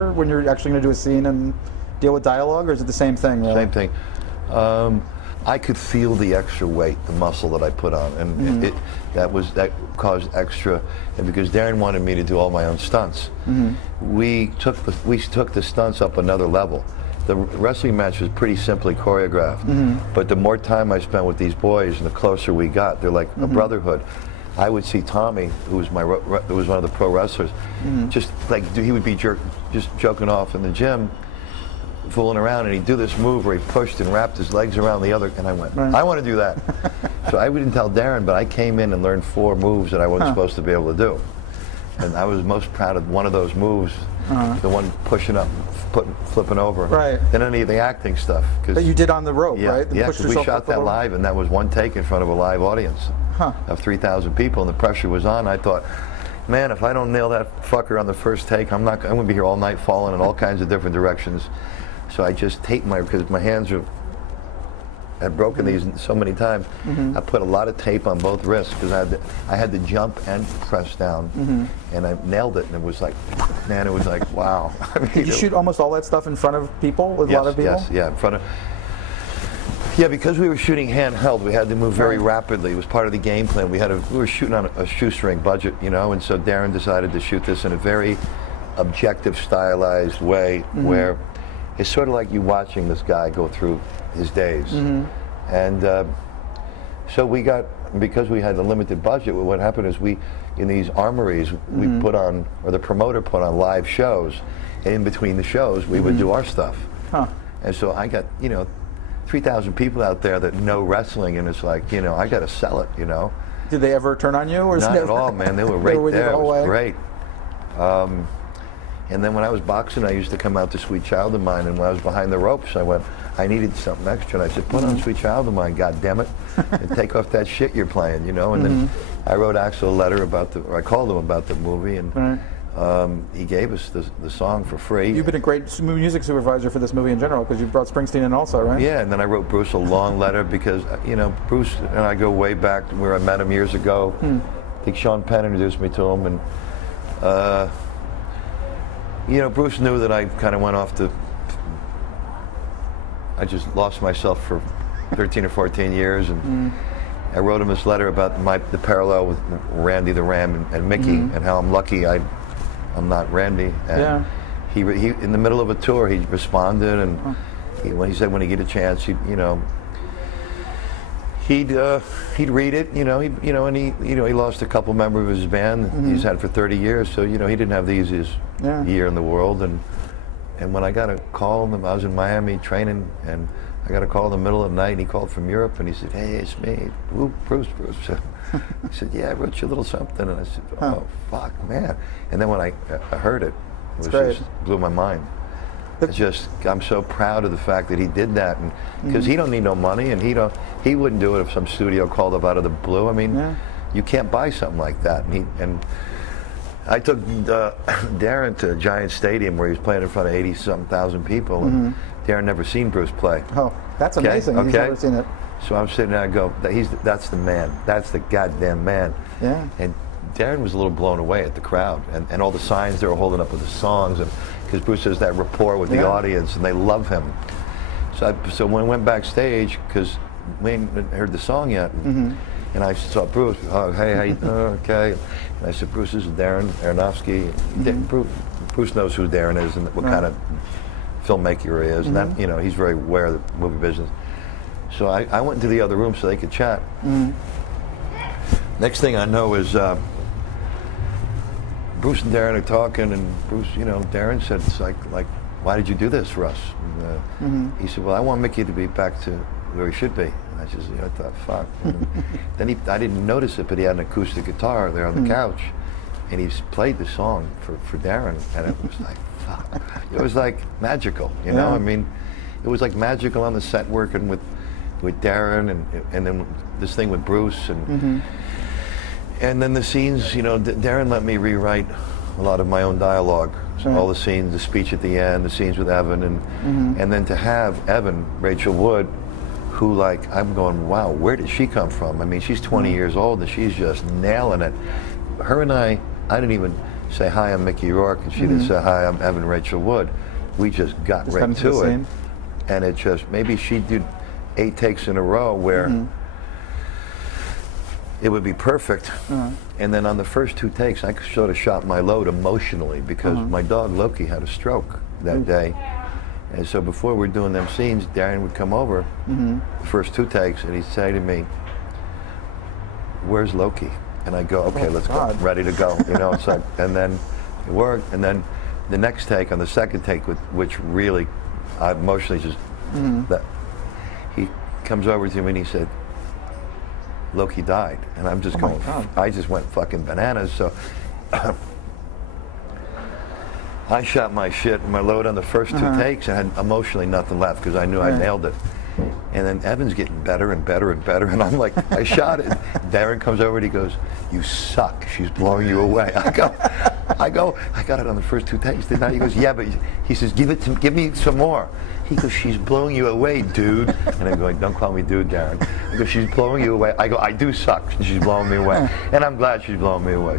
when you're actually going to do a scene and deal with dialogue, or is it the same thing? Really? Same thing. I could feel the extra weight, the muscle that I put on, and that caused extra. And because Darren wanted me to do all my own stunts, we took the stunts up another level. The wrestling match was pretty simply choreographed, but the more time I spent with these boys, and the closer we got, they're like a brotherhood. I would see Tommy, who was one of the pro wrestlers, just like he would be just joking off in the gym, fooling around, and he'd do this move where he pushed and wrapped his legs around the other, and I went, I want to do that. So I didn't tell Darren, but I came in and learned 4 moves that I wasn't supposed to be able to do. And I was most proud of one of those moves, the one pushing up, flipping over. Right. And any of the acting stuff. That you did on the rope, right? Yeah, because we shot that live, and that was one take in front of a live audience of 3,000 people, and the pressure was on. I thought, man, if I don't nail that fucker on the first take, I'm going to be here all night falling in all kinds of different directions. So I just taped because my hands had broken these so many times. I put a lot of tape on both wrists because I had to jump and press down, and I nailed it. And it was like, man, it was like, wow. I mean, did you shoot almost all that stuff in front of people, with a lot of people? Yes, yeah, in front of. Yeah, because we were shooting handheld, we had to move very rapidly. It was part of the game plan. We were shooting on a shoestring budget, you know, and so Darren decided to shoot this in a very objective, stylized way, where it's sort of like you watching this guy go through his days. And so because we had a limited budget, what happened is in these armories, we put on, or the promoter put on live shows, and in between the shows, we would do our stuff. And so I got, 3,000 people out there that know wrestling, and it's like, I got to sell it, Did they ever turn on you? Or Not at all, man. They were right there. It was great. And then when I was boxing, I used to come out to Sweet Child of Mine, and when I was behind the ropes, I needed something extra, and I said, put on Sweet Child of Mine, God damn it, and take off that shit you're playing, And then I wrote Axel a letter I called him about the movie, and he gave us the song for free. You've been a great music supervisor for this movie in general, because you brought Springsteen in also, right? Yeah, and then I wrote Bruce a long letter because, Bruce and I go way back to where I met him years ago. I think Sean Penn introduced me to him, and Bruce knew that I kind of went off I just lost myself for 13 or 14 years, and I wrote him this letter about the parallel with Randy the Ram and Mickey, and how I'm lucky I'm not Randy. And he in the middle of a tour, he responded, and when he said when he get a chance, he'd read it, and he lost a couple members of his band he's had for 30 years, so he didn't have the easiest year in the world, and when I got a call, I was in Miami training, and I got a call in the middle of the night, and he called from Europe, and he said, hey, it's me, Bruce. He said, yeah, I wrote you a little something, and I said, oh, fuck, man. And then when I heard it, just blew my mind. I'm so proud of the fact that he did that, and because he don't need no money, and he wouldn't do it if some studio called up out of the blue. I mean, you can't buy something like that. And I took Darren to Giant Stadium where he was playing in front of 80-something thousand people, and Darren never seen Bruce play. Oh, that's amazing. Okay? He's never seen it. So I'm sitting there, I go, that's the man. That's the goddamn man. Yeah. And Darren was a little blown away at the crowd, and all the signs they were holding up with the songs, and because Bruce has that rapport with the audience, and they love him. So when I went backstage, because we hadn't heard the song yet, and I saw Bruce, hey, okay. And I said, Bruce, this is Darren Aronofsky. Bruce knows who Darren is and what kind of filmmaker he is, and that, he's very aware of the movie business. So I went into the other room so they could chat. Next thing I know is Bruce and Darren are talking, and Bruce, Darren said, it's like, why did you do this for us? And, he said, well, I want Mickey to be back to where he should be. And I just, I thought, fuck. Then I didn't notice it, but he had an acoustic guitar there on the couch, and he played the song for Darren, and it was like, fuck. It was like magical, I mean, it was like magical on the set working with Darren, and then this thing with Bruce, and then the scenes, Darren let me rewrite a lot of my own dialogue, all the scenes, the speech at the end, the scenes with Evan, and then to have Evan, Rachel Wood, who I'm going, wow, where did she come from? I mean, she's 20 years old and she's just nailing it. Her and I didn't even say, "Hi, I'm Mickey Rourke," and she didn't say, "Hi, I'm Evan Rachel Wood." We just got right into the to it. scene. And it just, maybe she did 8 takes in a row where it would be perfect. And then on the first 2 takes, I sort of shot my load emotionally because my dog Loki had a stroke that day. And so before we're doing them scenes, Darren would come over, the first 2 takes, and he'd say to me, "Where's Loki?" And I go, "Okay, let's go, ready to go." You know, it's like, and then it worked. And then the next take, on the second take, which really, I emotionally just, that he comes over to me and he said, "Loki died," and I'm just going, I just went fucking bananas. So I shot my shit, my load on the first 2 takes, and had emotionally nothing left because I knew I nailed it. And then Evan's getting better and better and better, and I'm like, I shot it. Darren comes over and he goes, "You suck. She's blowing you away." I go, "I got it on the first 2 takes, didn't I?" He goes, "Yeah, but," he says, give me some more." He goes, "She's blowing you away, dude." And I'm going, "Don't call me dude, Darren." He goes, "She's blowing you away." I go, "I do suck. She's blowing me away." And I'm glad she's blowing me away.